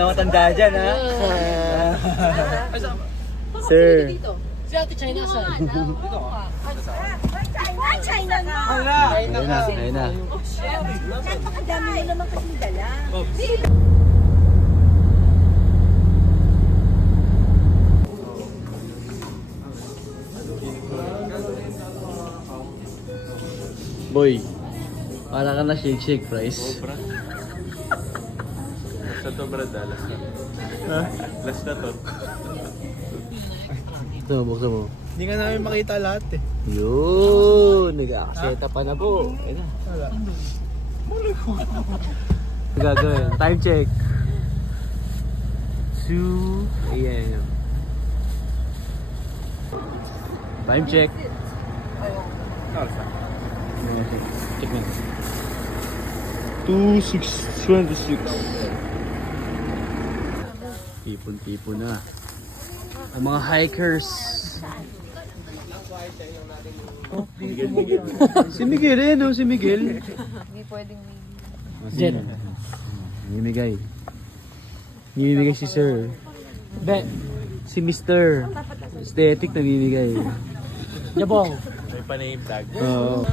na matanda dyan, ha? Sir. Si Ate China saan? China nga. Ayun na, ayun na. Ang dami na naman kasi dala. Boy, para ka na shake price. Last na to, brad. Last na. Ha? Last na to. Ito, buksan mo. Hindi nga namin makita lahat eh. Yun, nag-akseta pa na po. Ayun na. Gagawin. Time check. 2 a.m. Time check. Check mo. 2:26. Tipon-tipon na. Ang mga hikers. Si Miguel eh, no? Si Miguel. Hindi pwedeng Jen. Nimigay. Nimigay si Sir. Si Mr. Aesthetic namimigay. Jabong. May pa-name tag. Oo.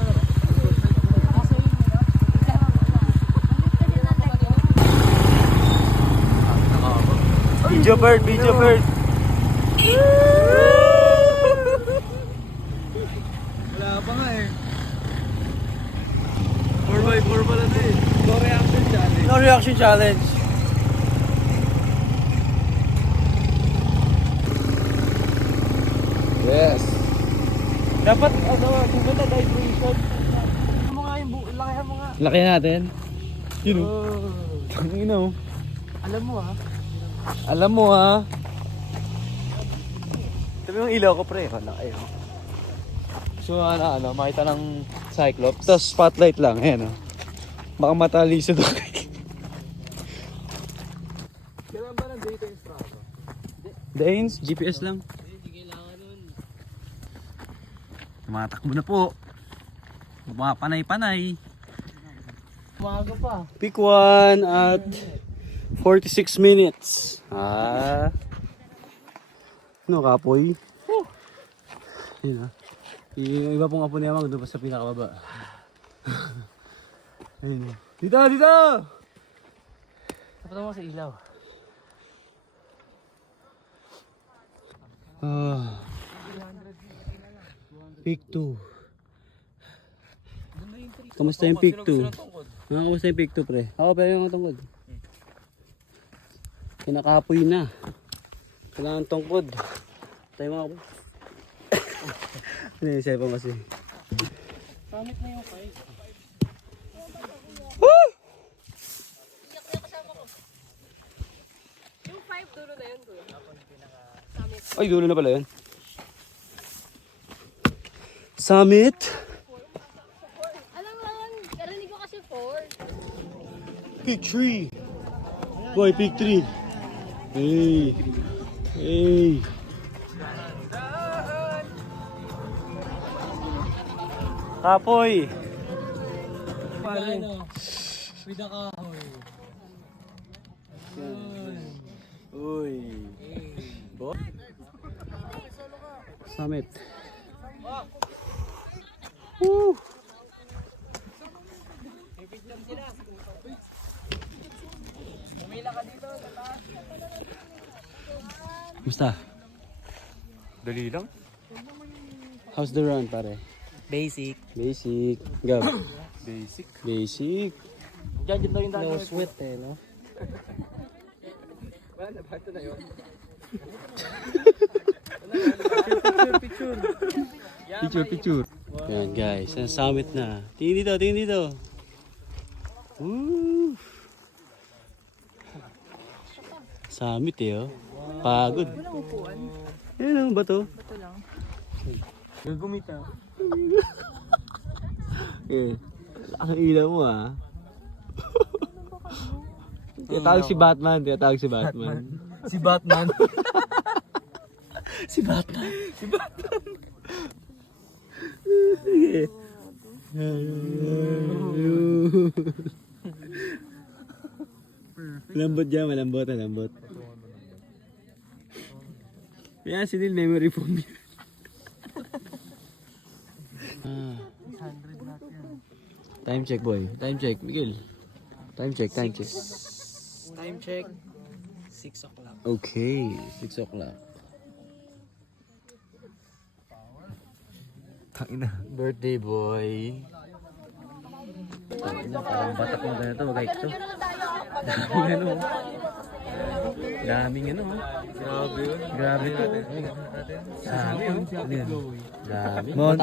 Video bird, video bird. Wala pa nga eh. 4x4 pala ito eh. No reaction challenge. No reaction challenge. Yes. Dapat ano, dito na vibration. Ano mo nga yung lakihan mo nga. Laki natin. Yun o. Tangin o. Alam mo ha. Alam mo ha. Sabi yung ilaw ko pre. Malaki o. So ano, makita ng Cyclops. Tapos spotlight lang. Ayan o. Baka matalisod ako. Kailan ba ng data yung Strava? Dains, GPS lang. Hindi kailangan nun. Tumatakbo na po. Mga panay-panay. Umaga pa. Pick 1 at 46 minutes. Ah. Ano kapoy? Yun ah. Yung iba pong apo niya mag doon pa sa pinakababa. Ayun. Dito! Dito! Dapat mo sa ilaw. Ah. Pick 2. Kamusta yung pick 2? Kamusta yung pick 2 pre? Ako pero yung tungkod. Kinakapoy na. Kailangan tungkod. Tayo mga po. Ano yung cellphone kasi? Summit na yung 5. Yung 5 dulo na yun, dulo. Ay, dulo na pala yun. Summit. Alam mo naman, narinig ko kasi 4. Pick 3. Boy, pick 3. Hey. Hey. Kapoy. Ano? With the kahoy. Uy. Summit. Woo. Musta? Dali lang. How's the run, pare? Basic. Basic. Gab. Basic. Basic. Diyan daw yung dati. No sweat eh, no? Picture, picture. Yan guys, ang summit na. Tingin dito, tingin dito. Woo! Summit eh, oh. Pagod. Walang upuan. Yan ang bato. Bato lang. Gagumita. Eh, ang ilaw mo ah. Tinatawag si Batman, tinatawag si Batman. Si Batman. Si Batman. Si Batman. Sige. Malambot dyan, malambot. Kaya si Neil memory foam niya. Time check, boy. Time check, Miguel. Time check. Time check. 6 o'clock. Okay, 6 o'clock. Tangina. Birthday boy. Tangina, parang batak mo ganito, guys. Ito. Daming ano. Daming ano. Grabe yun. Grabe to. Dami oh. Ano yan? Dami. Mount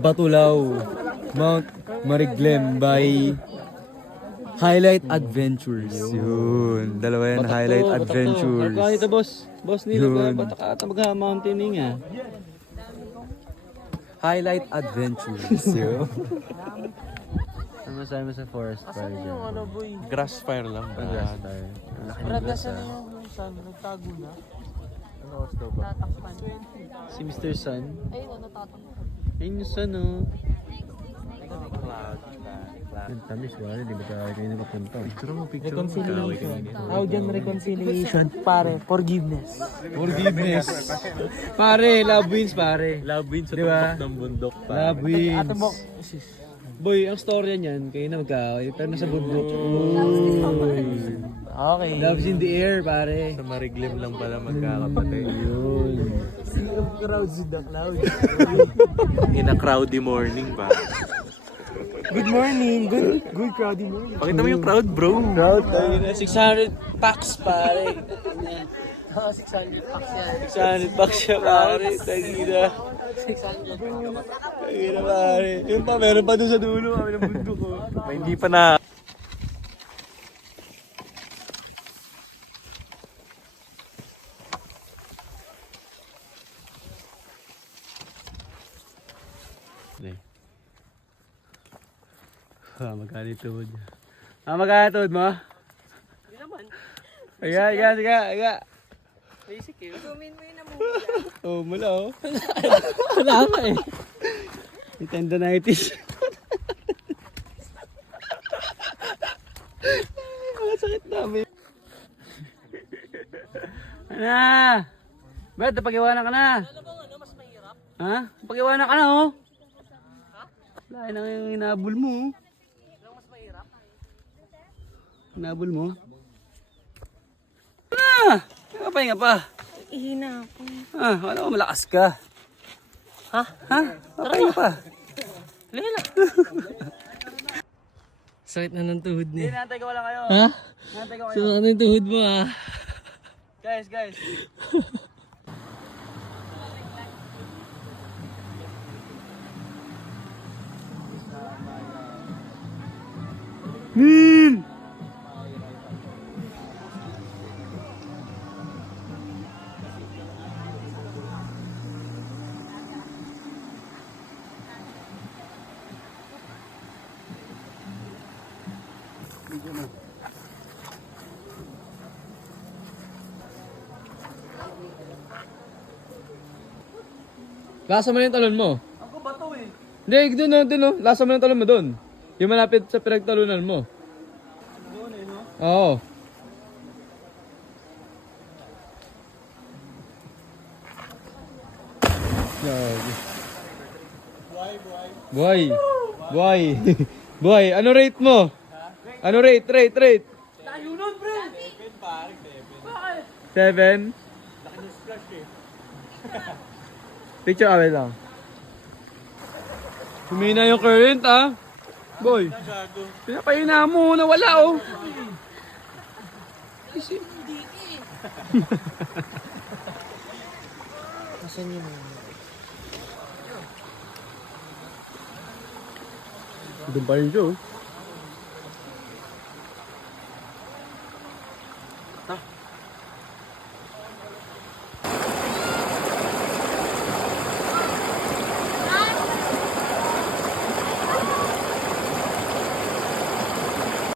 Batulaw. Mount Mariglem by Highlight Adventures. Yun. Dalawa yan, Highlight Adventures. Kaya ito, boss. Boss nila, Yun. batak ata mag-mountaining ah. Highlight Adventures. Yun. Ano sa forest fire dyan? Ano boy? Grass fire lang. Grass fire. Ang laki ng Brad, grass nasa na ah. yung sun? Nagtago na? Ano oras daw ba? Tatakpan. Si Mr. Sun. Ayun, natatakpan. Ayun yung sun oh. Cloud. Ang tamis wala, di ba tayo kayo nakapunta? Picture mo, picture. Reconciliation. Tawag dyan reconciliation. Pare, forgiveness. Forgiveness. Pare, love wins pare. Love wins sa Diba? tumpok ng bundok pa. Love wins. Ate mo, Boy, ang storya niyan, kayo na magkaaway, pero nasa bundok. okay. Love's in the air, pare. Sa Mariglem lang pala magkakapatid. Yun. Sea of crowds with the clouds. In a crowdy morning ba? Good morning. Good crowdy morning. Pakita mo yung crowd, bro. Crowd, 600 packs, pare. 600 packs yan. 600 packs siya, pare. Tagina. 600 Tagina, pare. Yun pa, meron pa doon sa dulo, kami ng bundok ko. May hindi pa na. Magkano yung tuhod niya? Magkano tuhod mo? Hindi naman. Iga. Basic eh. Tumin mo yun na muna. Oh, mula oh. Wala ka eh. May tendonitis. Ang sakit namin. Ano? Brad, napag-iwanan ka na. Alam mo ano, mas mahirap? Ha? Napag-iwanan ka na oh. Wala na yung hinabol mo. Alam mas mahirap? Hinabol mo. Ah! Papahinga pa. Ihina ako. Wala ko malakas ka. Ha? Papahinga pa. Lela. Sakit na ng tuhod Hindi, niya. nantay ko lang kayo. Ha? Nantay ko kayo. So ano yung tuhod mo ah? Guys. Neil! Lasa mo na yung talon mo. Ako ba to eh? Hindi, doon. Lasa mo na yung talon mo doon. Yung malapit sa pinagtalunan mo. Doon eh no? Oo. Buhay. Ano rate mo? Ano rate? Tayo nun bro! 7? Picture away lang. Humina yung current ah. Boy. Pinapahina mo, nawala oh. Asan yun? Doon pa rin siya oh.